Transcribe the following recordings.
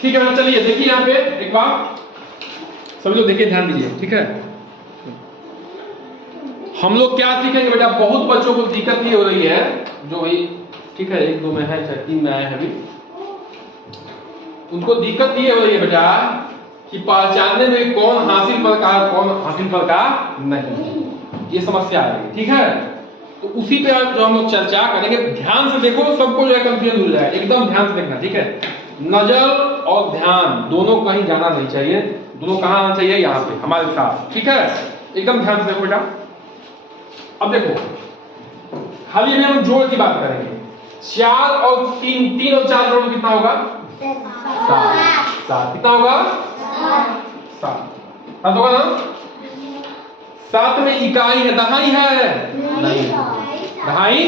ठीक है बेटा, चलिए देखिए यहाँ पे एक बार सभी लोग देखिए, ध्यान दीजिए। ठीक है, हम लोग क्या सीखेंगे बेटा, बहुत बच्चों को दिक्कत ये हो रही है जो भाई, ठीक है, 1 2 में है, 3 में आया है अभी, उनको दिक्कत ये हो रही है बेटा कि पहचानने में कौन हासिल पद का कौन हासिल पद का नहीं, ये समस्या आ रही है। ठीक है, तो उसी पे आज जो हम लोग चर्चा करेंगे, ध्यान से देखो, सबको जो है कंफ्यूजन हो जाएगा, एकदम ध्यान से देखना। ठीक है, नजर और ध्यान दोनों कहीं जाना नहीं चाहिए, दोनों कहाँ आना चाहिए, यहाँ पे हमारे साथ। ठीक है, एकदम ध्यान से देखो बेटा। अब देखो, खाली में हम जोड़ की बात करेंगे, 4 और 3, 3 और 4 जोड़ कितना होगा, 7। कितना होगा, 7 होगा ना। 7 में इकाई है, दहाई है नहीं, दहाई।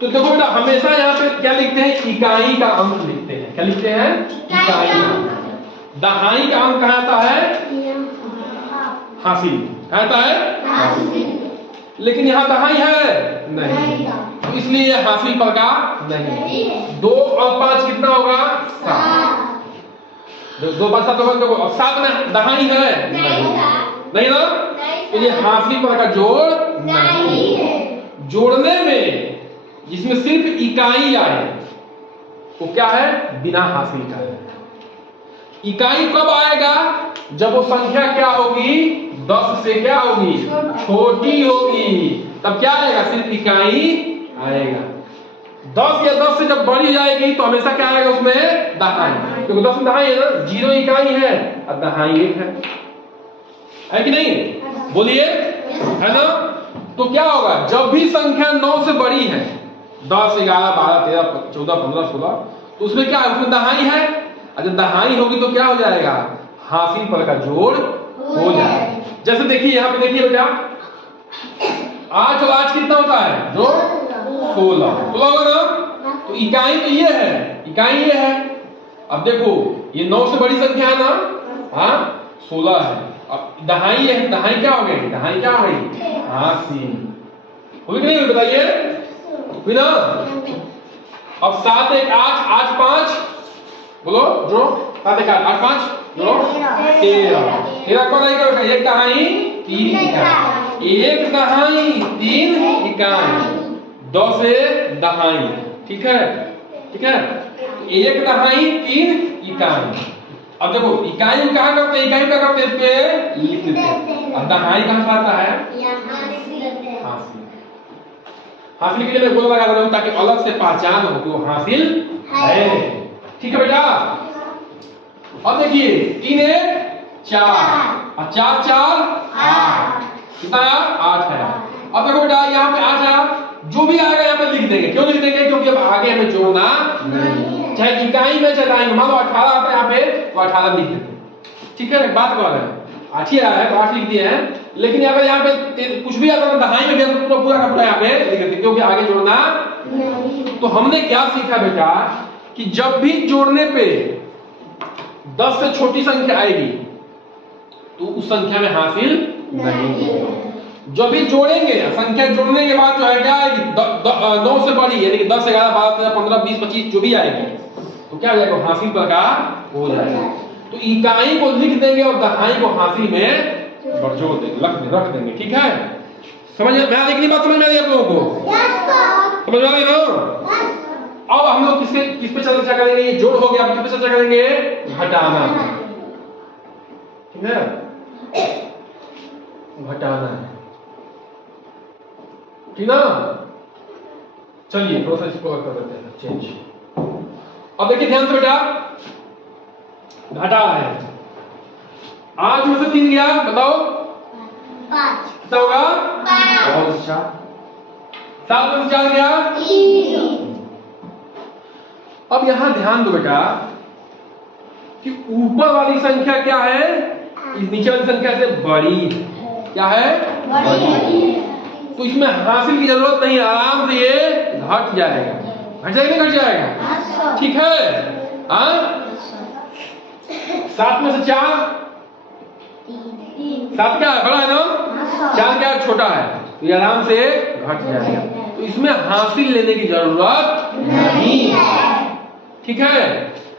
तो देखो बेटा, हमेशा यहाँ पे क्या लिखते हैं, इकाई का अंक लिखते हैं। क्या लिखते हैं, इकाई का अंक। दहाई का अंक कहाँ आता है, हासिल, कहाँ आता है, हासिल। लेकिन यहाँ दहाई है नहीं, तो इसलिए ये हासिल पद का नहीं। 2 और 5 कितना होगा, 7। 2 5 7 होगा। देखो, अब 7 में दहाई है नहीं ना, तो ये हासिल पद का जोड़ नहीं है। जोड़ने में जिसमें सिर्फ इकाई आए वो क्या है, बिना हासिल का है। इकाई कब आएगा, जब वो संख्या क्या होगी, 10 से क्या होगी, छोटी होगी, तब क्या आएगा, सिर्फ इकाई आएगा। 10 या 10 से जब बड़ी जाएगी तो हमेशा क्या आएगा उसमें, दहाई, क्योंकि 10 में दहाई है ना, 0 इकाई है और दहाई 1 है कि नहीं, बोलिए, है ना। तो क्या होगा, जब भी संख्या 9 से बड़ी है, 10 11 12 13 14 15 16, तो उसमें क्या है, उसमें दहाई है, और जब दहाई होगी तो क्या हो जाएगा, हासिल पद का जोड़ हो जाएगा। जैसे देखिए यहाँ पे, देखिए बेटा, 8 और 8 कितना होता है, जो 16 होगा ना। तो इकाई तो ये है, इकाई ये है। अब देखो, ये 9 से बड़ी संख्या है ना, हाँ, 16 है। अब दहाई है, दहाई क्या हो गई, दहाई क्या हो गई, हासिल हुई कि नहीं हुई, बताइए, हुई ना। अब 7 1 8 8 5 बोलो, जो 7 1 8 8 5 जो 13 कौन आएगा, 1 दहाई 3 इकाई, 1 दहाई 3 इकाई, 10 से दहाई। ठीक है, ठीक है, 1 दहाई 3 इकाई। अब देखो, इकाई में कहाँ करते हैं, इकाई क्या करते हैं, इस पे लिख देते हैं। अब दहाई कहाँ से आता है, हासिल। हासिल के लिए मैं गोल लगा रहा हूँ ताकि अलग से पहचान हो कि वो हासिल है। ठीक है बेटा। अब देखिए, 3 1 4 और 4 4 8, कितना आया, 8 है। अब देखो बेटा, यहाँ पे 8 आया, जो भी आएगा यहाँ पे लिख देंगे। क्यों लिख देंगे, क्योंकि अब आगे हमें जोड़ना नहीं, चाहे इकाई में चाहे दहाई में। मान लो 18 आता है यहाँ पे, तो 18 लिख देते हैं। ठीक है, बात कर रहे हैं, 8 ही आया है तो 8 लिख दिए हैं। लेकिन अगर यहाँ पे कुछ भी आता है दहाई में भी तो पूरा का पूरा यहाँ पे लिख देते, क्योंकि आगे जोड़ना नहीं। तो हमने क्या सीखा बेटा, कि जब भी जोड़ने पे 10 से छोटी संख्या आएगी तो उस संख्या में हासिल नहीं। जब भी जोड़ेंगे, संख्या जोड़ने के बाद जो है क्या आएगी, 9 से बड़ी, यानी कि 10 11 12 13 15 20 25 जो भी आएगी, तो क्या हो जाएगा, हासिल पद का हो जाएगा। तो इकाई को लिख देंगे और दहाई को हासिल में जोड़ देंगे, रख देंगे। ठीक है, समझ में आ रही बात, समझ में आ रही है आप लोगों को, समझ में आ रही ना। अब हम लोग किस पे चर्चा करेंगे, ये जोड़ हो गया, अब किस पे चर्चा करेंगे, घटाना। ठीक है, घटाना है, ठीक ना। चलिए थोड़ा सा इसको कर देते हैं चेंज। अब देखिए ध्यान से बेटा, घटा है, 8 में से 3 गया, बताओ 5, कितना होगा, 5। बहुत अच्छा। 7 में से 4 गया, 3। अब यहां ध्यान दो बेटा कि ऊपर वाली संख्या क्या है, इस नीचे वाली संख्या से बड़ी है। क्या है, बड़ी। तो इसमें हासिल की जरूरत नहीं, आराम से ये घट जाएगा। घट जाएगा, घट जाएगा। ठीक है, हाँ। 7 में से 4, 7 क्या है, बड़ा है ना, 4 क्या है, छोटा है, तो ये आराम से घट जाएगा। तो इसमें हासिल लेने की जरूरत नहीं है। ठीक है,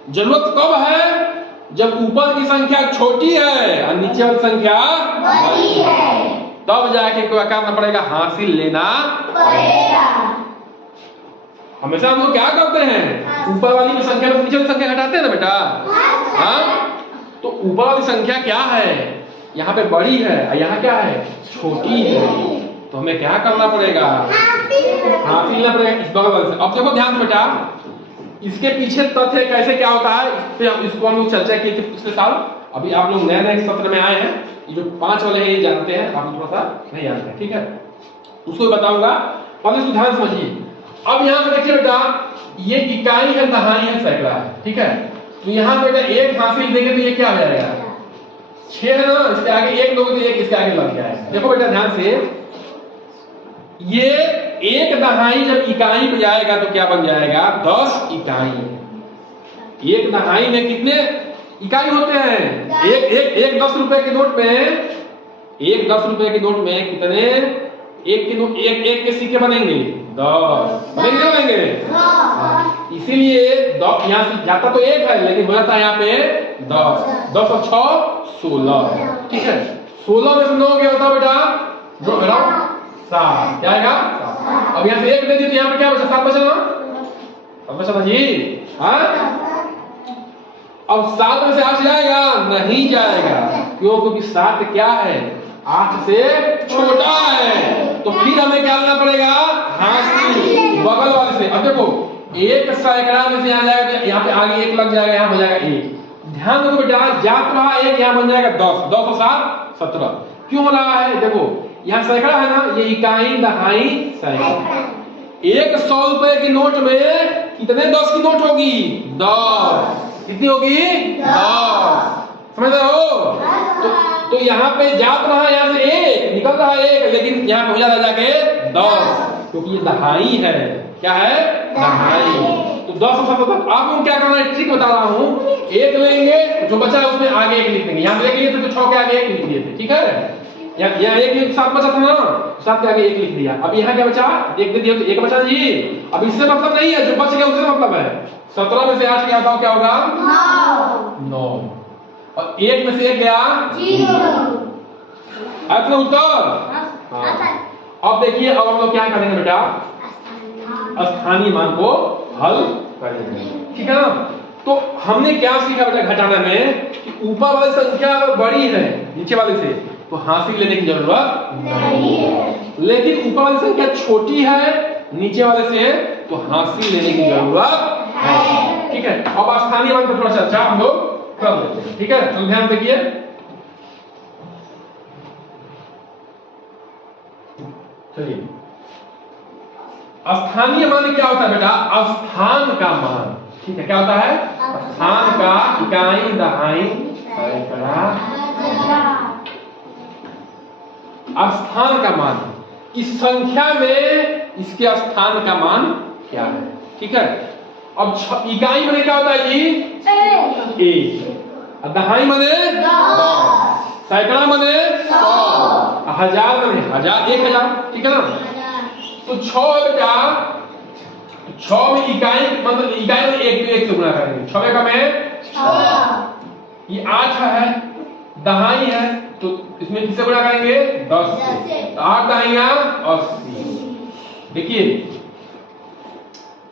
जरूरत कब है? जब ऊपर की संख्या छोटी है और नीचे वाली संख्या बड़ी है, तब जाके क्या करना पड़ेगा? हासिल लेना पड़ेगा। हमेशा हम लोग क्या करते हैं? ऊपर वाली संख्या में नीचे वाली संख्या घटाते हैं ना बेटा। हाँ, तो ऊपर वाली संख्या क्या है? यहाँ पे बड़ी है और यहाँ क्या है? छोटी है। तो हमें क्या करना पड़ेगा? हासिल लेना पड़ेगा इस बगल वाले से। अब देखो ध्यान से बेटा, इसके पीछे तथ्य कैसे क्या होता है, इसको हम लोग चर्चा किए थे पिछले साल। अभी आप लोग नए नए सत्र में आए हैं, ये जो 5 वाले हैं ये जानते हैं, आप थोड़ा सा नहीं जानते हैं, ठीक है? उसको बताऊंगा, पहले इसको ध्यान समझिए। अब यहाँ पे देखिए बेटा, ये इकाई है, दहाई है, सैकड़ा है, ठीक है? तो यहाँ से बेटा एक हासिल देंगे तो ये क्या हो जाएगा? 6 है ना, इसके आगे एक लोगे तो एक इसके आगे लग जाएगा। देखो बेटा ध्यान से, ये एक दहाई जब इकाई पे जाएगा तो क्या बन जाएगा? 10 इकाई। एक दहाई में कितने इकाई होते हैं? एक 10 रुपए के नोट में, एक 10 रुपए के नोट में कितने एक के सिक्के बनेंगे? 10 बनेंगे। इसीलिए यहाँ से जाता तो एक है लेकिन हो जाता है यहाँ पे 10। 10 और 6 16, ठीक है? 16 में से 9 क्या होता है बेटा? 7 क्या आएगा? अब यहाँ से एक दे दी तो यहाँ पे क्या बचा? 7 बचा ना? 7 बचा ना जी? हाँ, अब 7 में से 8 जाएगा? नहीं जाएगा। क्यों? क्योंकि 7 क्या है? 8 से छोटा है। तो फिर हमें क्या लेना पड़ेगा? हासिल बगल वाले से। अब देखो, एक सैकड़ा में से यहाँ जाएगा तो यहाँ पे आगे एक लग जाएगा, यहाँ हो जाएगा 1। ध्यान दो बेटा, जात रहा एक, यहाँ बन जाएगा 10। 10 और 7 17। क्यों हो रहा है? देखो यहाँ सैकड़ा है ना, ये इकाई दहाई सैकड़ा। एक 100 रुपए की नोट में कितने 10 की नोट होगी? 10। कितनी होगी? 10। समझ रहे हो? तो यहाँ पे जात रहा, यहाँ से एक निकल रहा है एक, लेकिन यहाँ हो जाता जाके 10, क्योंकि ये दहाई है। क्या है? दहाई। तो 10 और 17। आप लोग क्या करना है, ट्रिक बता रहा हूँ। एक लेंगे, जो बचा है उसमें आगे एक लिख देंगे। यहाँ पे एक लिए थे तो 6 के आगे एक लिख दिए थे, ठीक है? यहाँ एक 7 बचा था ना, 7 के आगे एक लिख दिया। अब यहाँ क्या बचा? एक दे दिया तो एक बचा जी। अब इससे मतलब नहीं है, जो बच गया उससे मतलब है। 17 में से 8 गया तो क्या होगा? 9। और 1 में से 1 गया 0। अपना उत्तर। हाँ। अब देखिए, अब हम लोग क्या करेंगे बेटा? स्थानीय मान को हल करेंगे, ठीक है ना? तो हमने क्या सीखा बेटा घटाना में, कि ऊपर वाली संख्या अगर बड़ी है नीचे वाले से तो हासिल लेने की जरूरत नहीं है, लेकिन ऊपर वाली संख्या छोटी है नीचे वाले से तो हासिल लेने की जरूरत है, ठीक है? अब स्थानीय मान पर थोड़ा चर्चा हम लोग कर लेते हैं, ठीक है? तो ध्यान देखिए, चलिए, स्थानीय मान क्या होता है बेटा? स्थान का मान, ठीक है? क्या होता है? स्थान का, इकाई दहाई सैकड़ा, स्थान का मान। इस संख्या में इसके स्थान का मान क्या है, ठीक है? अब इकाई माने क्या होता है जी? 1। दहाई माने 10, सैकड़ा माने 100, हजार माने 1000, 1000, ठीक है ना? तो 6 बेटा, 6 में इकाई मतलब इकाई में 1 से गुणा करेंगे। 6 का में 6। ये 8 है, दहाई है, तो इसमें किससे गुणा करेंगे? 10 से। तो 8 दहाइयां 80। देखिए,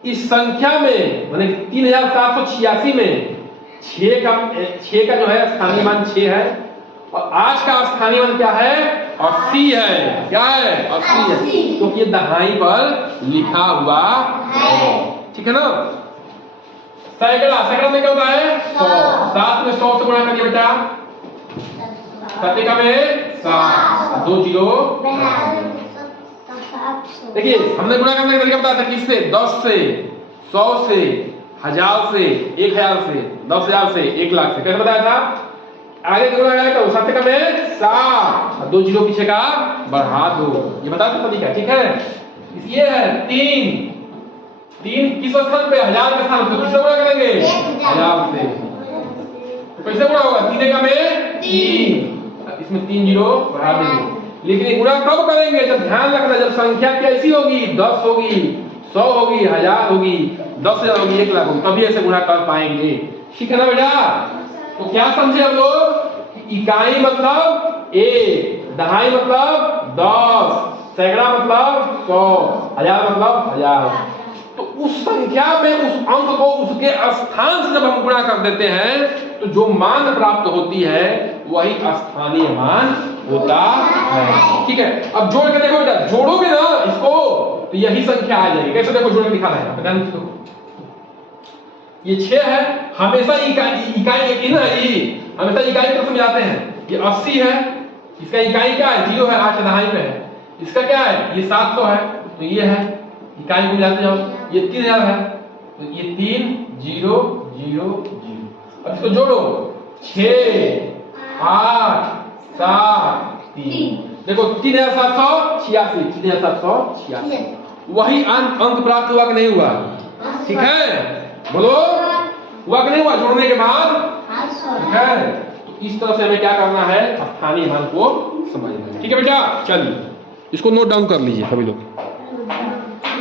इस संख्या में माने 3786 में 6 का जो है स्थानीय मान 6 है, और आज का स्थानीय मान क्या है? 80 है। क्या है? 80 है, क्योंकि ये दहाई पर लिखा हुआ है, ठीक है ना? सैकड़ा में क्या होता है? 100। 7 में 100 से गुणा करिए बेटा, 7 का में 7, 2 0। देखिए, हमने गुणा करने का तरीका बताया था किससे? 10 से, 100 से, 1000 से, 1000 से, 10,000 से, 1 लाख से। कैसे बताया था? आगे गुणा करेगा तो 7 का में 7, 2 0 पीछे का बढ़ा दो। ये बता दो तरीका, ठीक है? ये है 3 किस स्थान पे? 1000 के स्थान पे। किससे गुणा करेंगे? 1000 से। तो कैसे गुणा होगा? 3 का में 3, इसमें 3 0 बढ़ा देंगे। लेकिन गुणा कब करेंगे? जब ध्यान रखना, जब संख्या कैसी होगी? 10 होगी, 100 होगी, 1000 होगी, 10,000 होगी 1 लाख होगी, तभी ऐसे गुणा कर पाएंगे। ठीक है ना बेटा? तो क्या समझे हम लोग? इकाई मतलब 1, दहाई मतलब 10, सैकड़ा मतलब 100, हजार मतलब 1000। तो उस संख्या में उस अंक को उसके स्थान से जब हम गुणा कर देते हैं तो जो मान प्राप्त होती है वही स्थानीय मान होता है। ठीक है, अब जोड़ के देखो बेटा, जोड़ोगे ना इसको तो यही संख्या आ जाएगी। कैसे देखो, जोड़ के दिखा रहे हैं, ध्यान दो। ये 6 है, हमेशा इकाई एक ही ना, ये हमेशा इकाई की तरफ समझाते हैं। ये 80 है, इसका इकाई क्या है? 0 है, 8 दहाई पे है। इसका क्या है? ये 700 है, तो ये है इकाई को मिलाते जाओ। ये 3000 है, तो ये 3 0 0 0। अब इसको जोड़ो, 6 8 7 3, देखो 3786, 3786। वही अंक प्राप्त हुआ कि नहीं हुआ? ठीक है, बोलो, हुआ कि नहीं हुआ जोड़ने के बाद? ठीक है, तो इस तरह से हमें क्या करना है? स्थानीय मान को समझना है। ठीक है बेटा, चलिए इसको नोट डाउन कर लीजिए सभी लोग।